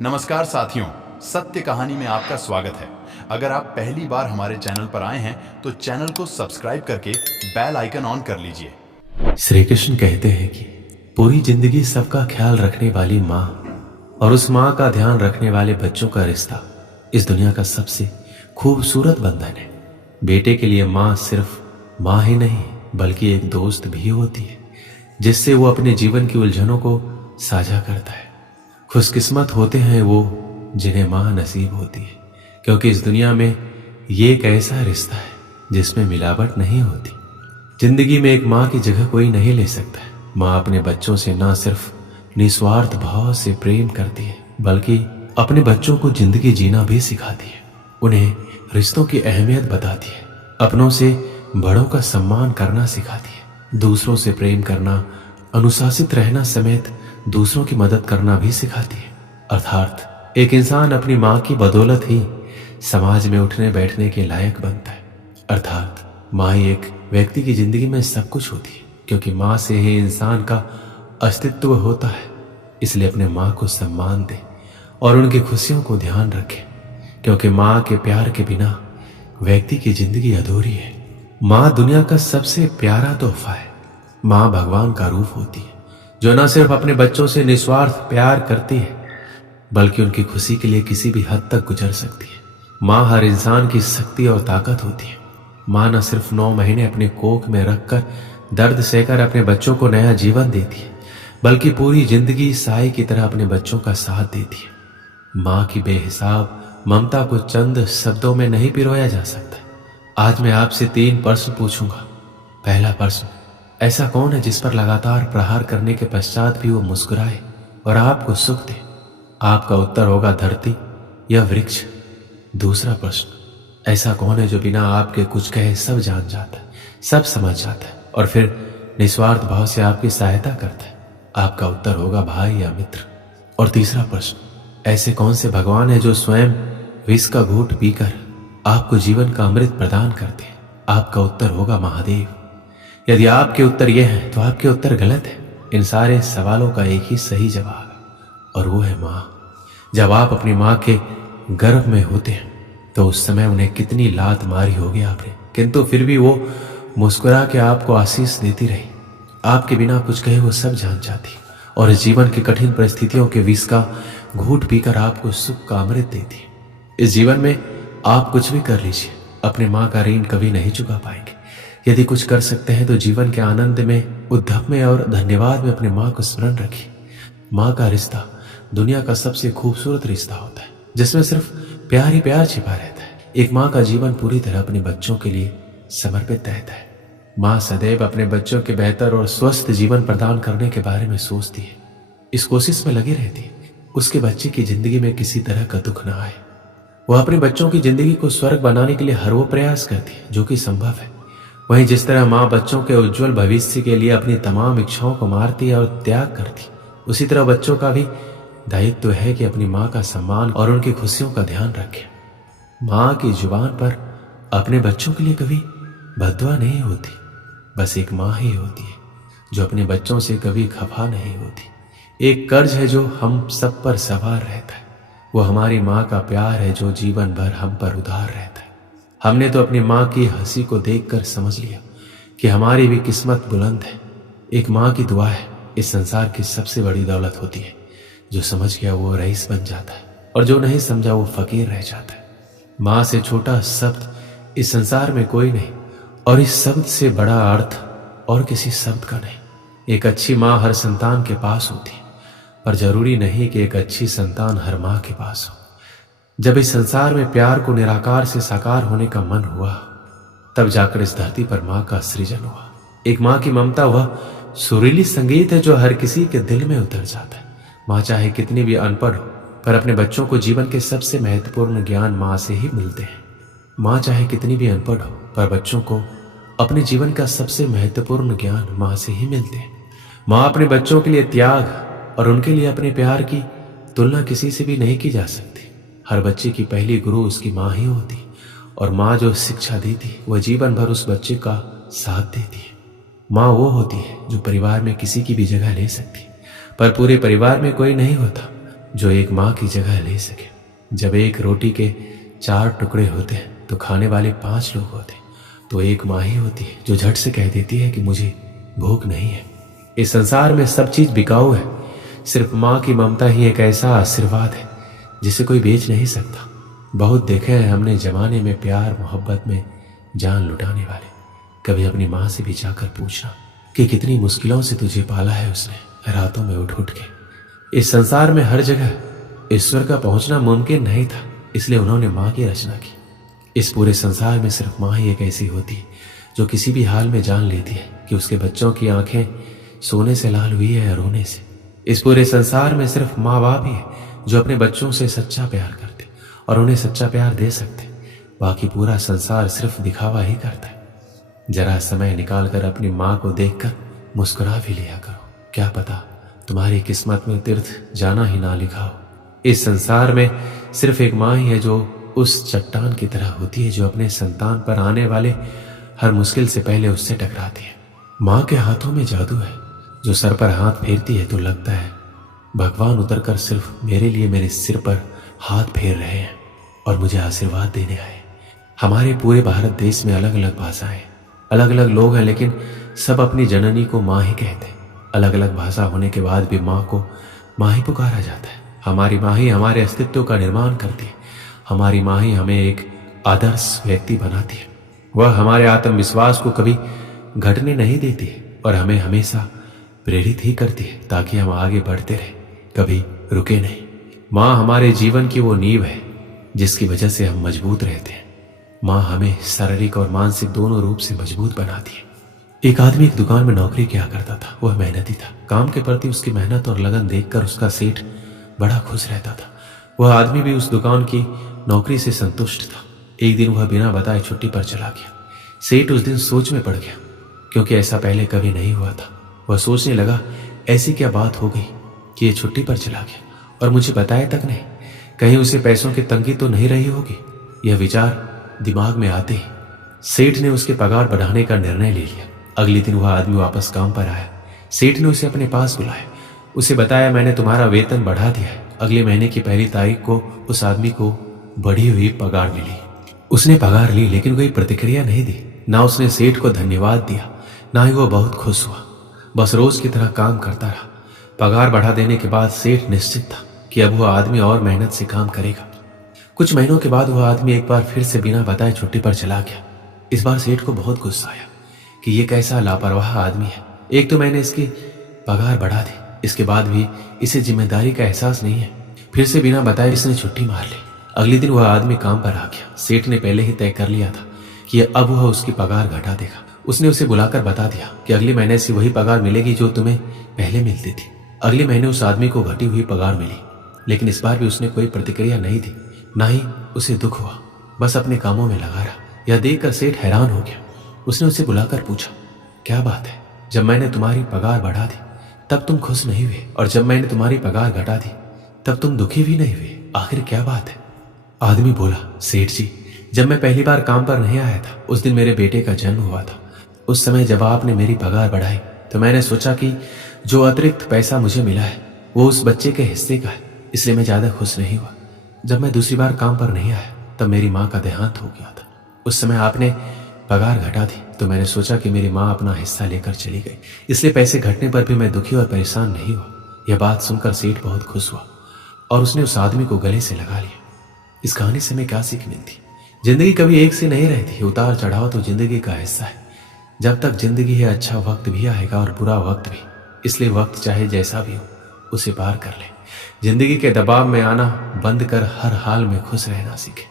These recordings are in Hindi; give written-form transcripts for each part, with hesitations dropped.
नमस्कार साथियों, सत्य कहानी में आपका स्वागत है। अगर आप पहली बार हमारे चैनल पर आए हैं तो चैनल को सब्सक्राइब करके बेल आइकन ऑन कर लीजिए। श्री कृष्ण कहते हैं कि पूरी जिंदगी सबका ख्याल रखने वाली माँ और उस माँ का ध्यान रखने वाले बच्चों का रिश्ता इस दुनिया का सबसे खूबसूरत बंधन है। बेटे के लिए माँ सिर्फ माँ ही नहीं बल्कि एक दोस्त भी होती है, जिससे वो अपने जीवन की उलझनों को साझा करता है। खुशकिस्मत होते हैं वो जिन्हें माँ नसीब होती है, क्योंकि इस दुनिया में ये एक ऐसा रिश्ता है जिसमें मिलावट नहीं होती। जिंदगी में एक माँ की जगह कोई नहीं ले सकता है। माँ अपने बच्चों से ना सिर्फ निस्वार्थ भाव से प्रेम करती है बल्कि अपने बच्चों को जिंदगी जीना भी सिखाती है। उन्हें रिश्तों की अहमियत बताती है, अपनों से बड़ों का सम्मान करना सिखाती है, दूसरों से प्रेम करना, अनुशासित रहना समेत दूसरों की मदद करना भी सिखाती है। अर्थात एक इंसान अपनी माँ की बदौलत ही समाज में उठने बैठने के लायक बनता है। अर्थात माँ ही एक व्यक्ति की जिंदगी में सब कुछ होती है, क्योंकि माँ से ही इंसान का अस्तित्व होता है। इसलिए अपने माँ को सम्मान दें और उनकी खुशियों को ध्यान रखें, क्योंकि माँ के प्यार के बिना व्यक्ति की जिंदगी अधूरी है। माँ दुनिया का सबसे प्यारा तोहफा है। माँ भगवान का रूप होती है, जो न सिर्फ अपने बच्चों से निस्वार्थ प्यार करती है बल्कि उनकी खुशी के लिए किसी भी हद तक गुजर सकती है। माँ हर इंसान की शक्ति और ताकत होती है। माँ न सिर्फ 9 महीने अपने कोख में रखकर दर्द सहकर अपने बच्चों को नया जीवन देती है, बल्कि पूरी जिंदगी साई की तरह अपने बच्चों का साथ देती है। माँ की बेहिसाब ममता को चंद शब्दों में नहीं पिरोया जा सकता। आज मैं आपसे 3 प्रश्न पूछूंगा। पहला प्रश्न, ऐसा कौन है जिस पर लगातार प्रहार करने के पश्चात भी वो मुस्कुराए और आपको सुख दे? आपका उत्तर होगा धरती या वृक्ष। दूसरा प्रश्न, ऐसा कौन है जो बिना आपके कुछ कहे सब जान जाता है, सब समझ जाता है और फिर निस्वार्थ भाव से आपकी सहायता करता है? आपका उत्तर होगा भाई या मित्र। और तीसरा प्रश्न, ऐसे कौन से भगवान है जो स्वयं विष का घूंट पीकर आपको जीवन का अमृत प्रदान करते हैं? आपका उत्तर होगा महादेव। यदि आपके उत्तर यह है तो आपके उत्तर गलत है। इन सारे सवालों का एक ही सही जवाब है और वो है माँ। जब आप अपनी माँ के गर्भ में होते हैं तो उस समय उन्हें कितनी लात मारी होगी आपने, किंतु फिर भी वो मुस्कुरा के आपको आशीष देती रही। आपके बिना कुछ कहे वो सब जान जाती और इस जीवन की कठिन परिस्थितियों के विष का घूंट पीकर आपको सुख का अमृत देती। इस जीवन में आप कुछ भी कर लीजिए, अपने माँ का ऋण कभी नहीं चुका पाएंगे। यदि कुछ कर सकते हैं तो जीवन के आनंद में, उद्यम में और धन्यवाद में अपने माँ को स्मरण रखिए। माँ का रिश्ता दुनिया का सबसे खूबसूरत रिश्ता होता है, जिसमें सिर्फ प्यार ही प्यार छिपा रहता है। एक माँ का जीवन पूरी तरह अपने बच्चों के लिए समर्पित रहता है। माँ सदैव अपने बच्चों के बेहतर और स्वस्थ जीवन प्रदान करने के बारे में सोचती है, इस कोशिश में लगी रहती है उसके बच्चे की जिंदगी में किसी तरह का दुख ना आए। वह अपने बच्चों की जिंदगी को स्वर्ग बनाने के लिए हर वो प्रयास करती है जो कि संभव है। वहीं जिस तरह माँ बच्चों के उज्जवल भविष्य के लिए अपनी तमाम इच्छाओं को मारती है और त्याग करती, उसी तरह बच्चों का भी दायित्व है कि अपनी माँ का सम्मान और उनकी खुशियों का ध्यान रखें। माँ की जुबान पर अपने बच्चों के लिए कभी बद्दुआ नहीं होती, बस एक माँ ही होती है जो अपने बच्चों से कभी खफा नहीं होती। एक कर्ज है जो हम सब पर सवार रहता है, वो हमारी माँ का प्यार है जो जीवन भर हम पर उधार रहता है। हमने तो अपनी माँ की हंसी को देखकर समझ लिया कि हमारी भी किस्मत बुलंद है। एक माँ की दुआ है इस संसार की सबसे बड़ी दौलत होती है। जो समझ गया वो रईस बन जाता है और जो नहीं समझा वो फकीर रह जाता है। माँ से छोटा शब्द इस संसार में कोई नहीं और इस शब्द से बड़ा अर्थ और किसी शब्द का नहीं। एक अच्छी माँ हर संतान के पास होती है, पर जरूरी नहीं कि एक अच्छी संतान हर माँ के पास हो। जब इस संसार में प्यार को निराकार से साकार होने का मन हुआ, तब जाकर इस धरती पर माँ का सृजन हुआ। एक माँ की ममता वह सुरीली संगीत है जो हर किसी के दिल में उतर जाता है। माँ चाहे कितनी भी अनपढ़ हो, पर अपने बच्चों को जीवन के सबसे महत्वपूर्ण ज्ञान माँ से ही मिलते हैं। माँ चाहे कितनी भी अनपढ़ हो, पर बच्चों को अपने जीवन का सबसे महत्वपूर्ण ज्ञान माँ से ही मिलते हैं। माँ अपने बच्चों के लिए त्याग और उनके लिए अपने प्यार की तुलना किसी से भी नहीं की जा सकती। हर बच्चे की पहली गुरु उसकी माँ ही होती और माँ जो शिक्षा देती वह जीवन भर उस बच्चे का साथ देती है। माँ वो होती है जो परिवार में किसी की भी जगह ले सकती, पर पूरे परिवार में कोई नहीं होता। जो एक माँ की जगह ले सके। जब एक रोटी के 4 टुकड़े होते हैं तो खाने वाले 5 लोग होते हैं, तो एक माँ ही होती है जो झट से कह देती है कि मुझे भूख नहीं है। इस संसार में सब चीज बिकाऊ है, सिर्फ माँ की ममता ही एक ऐसा आशीर्वाद है जिसे कोई बेच नहीं सकता। बहुत देखे हैं हमने जमाने में प्यार मोहब्बत में जान लुटाने वाले। कभी अपनी माँ से भी जाकर पूछना कि कितनी मुश्किलों से तुझे पाला है उसने, रातों में उठ उठ के। इस संसार में हर जगह ईश्वर का पहुंचना मुमकिन नहीं था, इसलिए उन्होंने माँ की रचना की। इस पूरे संसार में सिर्फ माँ ही एक ऐसी होती है जो किसी भी हाल में जान लेती है कि उसके बच्चों की आंखें सोने से लाल हुई है या रोने से। इस पूरे संसार में सिर्फ माँ बाप ही है जो अपने बच्चों से सच्चा प्यार करते और उन्हें सच्चा प्यार दे सकते। बाकी पूरा संसार सिर्फ दिखावा ही करता है। जरा समय निकालकर अपनी माँ को देखकर मुस्कुरा भी लिया करो, क्या पता तुम्हारी किस्मत में तीर्थ जाना ही ना लिखा हो। इस संसार में सिर्फ एक माँ ही है जो उस चट्टान की तरह होती है जो अपने संतान पर आने वाले हर मुश्किल से पहले उससे टकराती है। माँ के हाथों में जादू है, जो सर पर हाथ फेरती है तो लगता है भगवान उतरकर सिर्फ मेरे लिए मेरे सिर पर हाथ फेर रहे हैं और मुझे आशीर्वाद देने आए। हमारे पूरे भारत देश में अलग अलग भाषाएं, अलग अलग लोग हैं, लेकिन सब अपनी जननी को माँ ही कहते हैं। अलग अलग भाषा होने के बाद भी माँ को माँ ही पुकारा जाता है। हमारी माँ ही हमारे अस्तित्व का निर्माण करती है। हमारी माँ ही हमें एक आदर्श व्यक्ति बनाती है। वह हमारे आत्मविश्वास को कभी घटने नहीं देती है और हमें हमेशा प्रेरित ही करती है ताकि हम आगे बढ़ते रहें, कभी रुके नहीं। माँ हमारे जीवन की वो नींव है जिसकी वजह से हम मजबूत रहते हैं। माँ हमें शारीरिक और मानसिक दोनों रूप से मजबूत बनाती है। एक आदमी एक दुकान में नौकरी किया करता था। वह मेहनती था। काम के प्रति उसकी मेहनत और लगन देखकर उसका सेठ बड़ा खुश रहता था। वह आदमी भी उस दुकान की नौकरी से संतुष्ट था। एक दिन वह बिना बताए छुट्टी पर चला गया। सेठ उस दिन सोच में पड़ गया, क्योंकि ऐसा पहले कभी नहीं हुआ था। वह सोचने लगा, ऐसी क्या बात हो गई कि ये छुट्टी पर चला गया और मुझे बताया तक नहीं। कहीं उसे पैसों की तंगी तो नहीं रही होगी। यह विचार दिमाग में आते ही सेठ ने उसके पगार बढ़ाने का निर्णय ले लिया। अगले दिन वह आदमी वापस काम पर आया। सेठ ने उसे अपने पास बुलाया, उसे बताया, मैंने तुम्हारा वेतन बढ़ा दिया है। अगले महीने की 1 तारीख को उस आदमी को बढ़ी हुई पगार मिली। उसने पगार ली, लेकिन कोई प्रतिक्रिया नहीं दी। ना उसने सेठ को धन्यवाद दिया, ना ही वो बहुत खुश हुआ। बस रोज की तरह काम करता रहा। पगार बढ़ा देने के बाद सेठ निश्चित था कि अब वह आदमी और मेहनत से काम करेगा। कुछ महीनों के बाद वह आदमी एक बार फिर से बिना बताए छुट्टी पर चला गया। इस बार सेठ को बहुत गुस्सा आया कि ये कैसा लापरवाह आदमी है। एक तो मैंने इसकी पगार बढ़ा दी, इसके बाद भी इसे जिम्मेदारी का एहसास नहीं है। फिर से बिना बताए इसने छुट्टी मार ली। अगले दिन वह आदमी काम पर आ गया। सेठ ने पहले ही तय कर लिया था कि अब वह उसकी पगार घटा देगा। उसने उसे बुलाकर बता दिया कि अगले महीने से वही पगार मिलेगी जो तुम्हें पहले मिलती थी। अगले महीने उस आदमी को घटी हुई पगार मिली, लेकिन इस बार भी उसने कोई प्रतिक्रिया नहीं दी, ना ही उसे दुख हुआ। बस अपने कामों में लगा रहा। यह देखकर सेठ हैरान हो गया। उसने उसे बुलाकर पूछा, क्या बात है, जब मैंने तुम्हारी पगार बढ़ा दी तब तुम खुश नहीं हुए, और जब मैंने तुम्हारी पगार घटा दी तब तुम दुखी भी नहीं हुए। आखिर क्या बात है? आदमी बोला, सेठ जी, जब मैं पहली बार काम पर नहीं आया था उस दिन मेरे बेटे का जन्म हुआ था। उस समय जब आपने मेरी पगार बढ़ाई तो मैंने सोचा कि जो अतिरिक्त पैसा मुझे मिला है वो उस बच्चे के हिस्से का है, इसलिए मैं ज्यादा खुश नहीं हुआ। जब मैं दूसरी बार काम पर नहीं आया तब मेरी माँ का देहांत हो गया था। उस समय आपने पगार घटा दी तो मैंने सोचा कि मेरी माँ अपना हिस्सा लेकर चली गई, इसलिए पैसे घटने पर भी मैं दुखी और परेशान नहीं हुआ। यह बात सुनकर सेठ बहुत खुश हुआ और उसने उस आदमी को गले से लगा लिया। इस कहानी से हमें क्या सीख मिलती? जिंदगी कभी एक से नहीं रहती। उतार चढ़ाव तो जिंदगी का हिस्सा है। जब तक जिंदगी है अच्छा वक्त भी आएगा और बुरा वक्त भी, इसलिए वक्त चाहे जैसा भी हो उसे पार कर ले। जिंदगी के दबाव में आना बंद कर हर हाल में खुश रहना सीखे।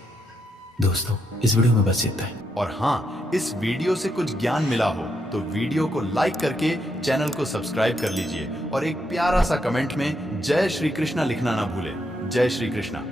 दोस्तों, इस वीडियो में बस इतना है। और हाँ, इस वीडियो से कुछ ज्ञान मिला हो तो वीडियो को लाइक करके चैनल को सब्सक्राइब कर लीजिए और एक प्यारा सा कमेंट में जय श्री कृष्णा लिखना ना भूलें। जय श्री कृष्णा।